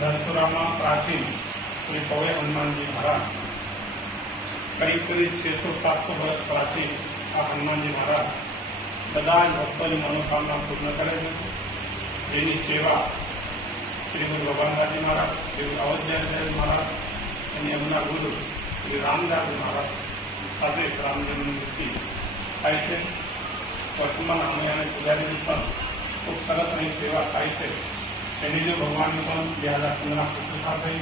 ધનસુરામાં પ્રાચીન શ્રી પૌળે હનુમાનજી મહારાજ करीब 600-700 वर्ष प्राचीन आ हनुमानजी महाराज બધા જ ભક્તોની મનોકામના પૂર્ણ કરે છે. જેની સેવા શ્રી ગુરુ ભગવાનદાસજી મહારાજ, શ્રી અવધ્યાજી મહારાજ અને એમના ગુરુ શ્રી રામદાસજી મહારાજ સાથે રામદેવની મૂર્તિ થાય છે. વર્તમાન અમે અને પૂજારીની પણ ખૂબ સરસ અહીં સેવા થાય છે. શનિદેવ ભગવાનની પણ 2015 પુત્ર સાથે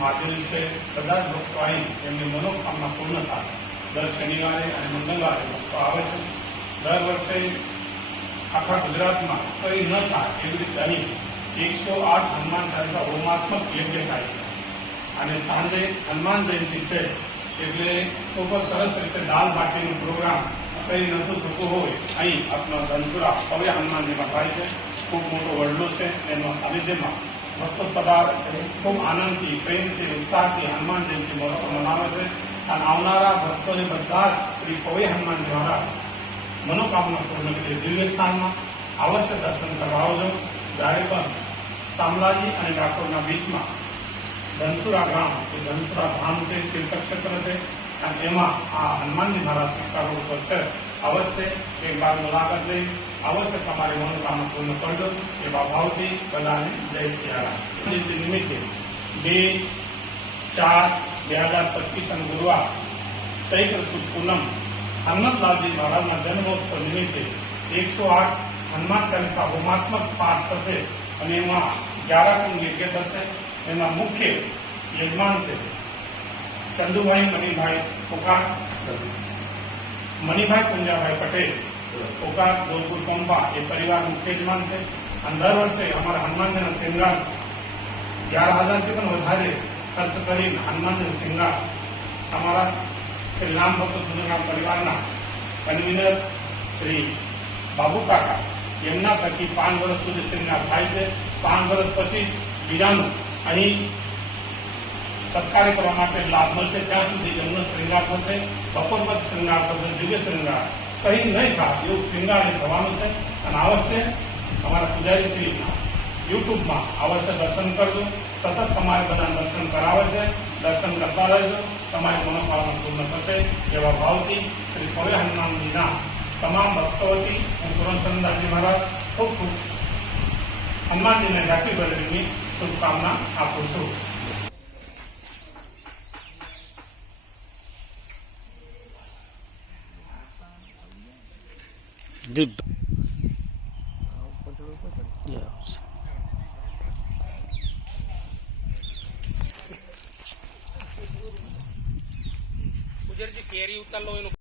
માધ્યમ છે. બધા જ ભક્તો અહીં એમની મનોકામના પૂર્ણ થાય. દર શનિવારે અને મંગળવારે ભક્તો આવે છે. દર વર્ષે આખા ગુજરાતમાં કંઈ ન થાય એવી રીતે અહીં 108 હનુમાન ચાલીસા હોમાત્મક યજ્ઞ થાય છે. અને સાંજે હનુમાન જયંતિ છે એટલે ખૂબ જ સરસ રીતે દાલ બાટીનો પ્રોગ્રામ કંઈ નતું થતું હોય અહીં આપણા ધનસુરા પૌળે હનુમાનજીમાં થાય છે. ખૂબ મોટો વડલો છે. એમના સાનિધ્યમાં ભક્તો સવાર ખૂબ આનંદથી, પ્રેમથી, ઉત્સાહથી હનુમાન જયંતિ મહોત્સવ મનાવે છે. અને આવનારા ભક્તોને બધા જ શ્રી પૌળે હનુમાન દ્વારા મનોકામના પૂર્ણ કરી દિવ્ય સ્થાનમાં અવશ્ય દર્શન કરવા આવજો. જ્યારે પણ શામલાજી અને ડાકોરના બીચમાં ધનસુરા ગામ એ ધનસુરા ધામ છે, તીર્થક્ષેત્ર છે અને એમાં આ હનુમાનજી મહારાજ સિક્કા રોડ પર છે. અવશ્ય એક વાર મુલાકાત લઈ અવશ્ય તમારી મનોકામના પૂર્ણ કરજો એવા ભાવથી બધાને જય સિયારામ. નિમિત્તે 2, 4, 2025 અને ગુરુવાર ચૈત્ર સુદ પૂનમ હનુમંતલાલજી મહારાજના જન્મોત્સવ નિમિત્તે 108 હનુમાન ચાલીસા હોમાત્મક પાઠ થશે અને એમાં 11 કુંડ યજ્ઞ થશે. એમાં મુખ્ય યજમાન છે ચંદુભાઈ મણિભાઈ પોકાર, મણિભાઈ પુંજાભાઈ પટેલ પોકાર, ગોલપુર પંપા એ પરિવાર મુખ્ય યજમાન છે. અને દર વર્ષે અમારા હનુમાનજીના શ્રૃંગાર 11,000થી પણ વધારે ખર્ચ કરીને હનુમાનજીના શ્રૃંગાર અમારા શ્રી રામ ભક્ત સુંદરરામ પરિવારના કન્વીનર શ્રી બાબુ કાકા એમના થકી 5 વર્ષ સુધી શ્રૃંગાર થાય છે. 5 વર્ષ પછી બીજાનું અહીં સત્કાર્ય કરવા માટે લાભ મળશે. ત્યાં સુધી એમનો શ્રૃંગાર થશે. બપોર પછી શ્રૃંગાર થશે. દિવ્ય શ્રૃંગાર કંઈ નહીં થાય એવું શ્રૃંગાર થવાનું છે. અને અવશ્ય અમારા પૂજારી શ્રી યુટ્યુબમાં અવશ્ય દર્શન કરજો. સતત તમારે બધા દર્શન કરાવે છે. દર્શન કરતા રહેજો. તમારી મનોકામના પૂર્ણ થશે એવા ભાવથી શ્રી પૌળે હનુમાનજીના તમામ ભક્તો વતી હું પુરંદરદાસજી મહારાજ ખૂબ ખૂબ હનુમાનજીને રાખી બદલીની શુભકામના આપું છું. કેરી ઉતાર લો એનું